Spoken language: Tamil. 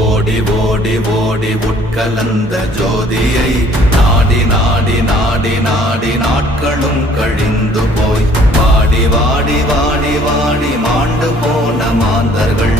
ஓடி ஓடி ஓடி உட்கலந்த ஜோதியை நாடி நாடி நாடி நாடி நாட்களும் கழிந்து போய் வாடி வாடி வாடி வாடி மாண்டு போன மாந்தர்கள்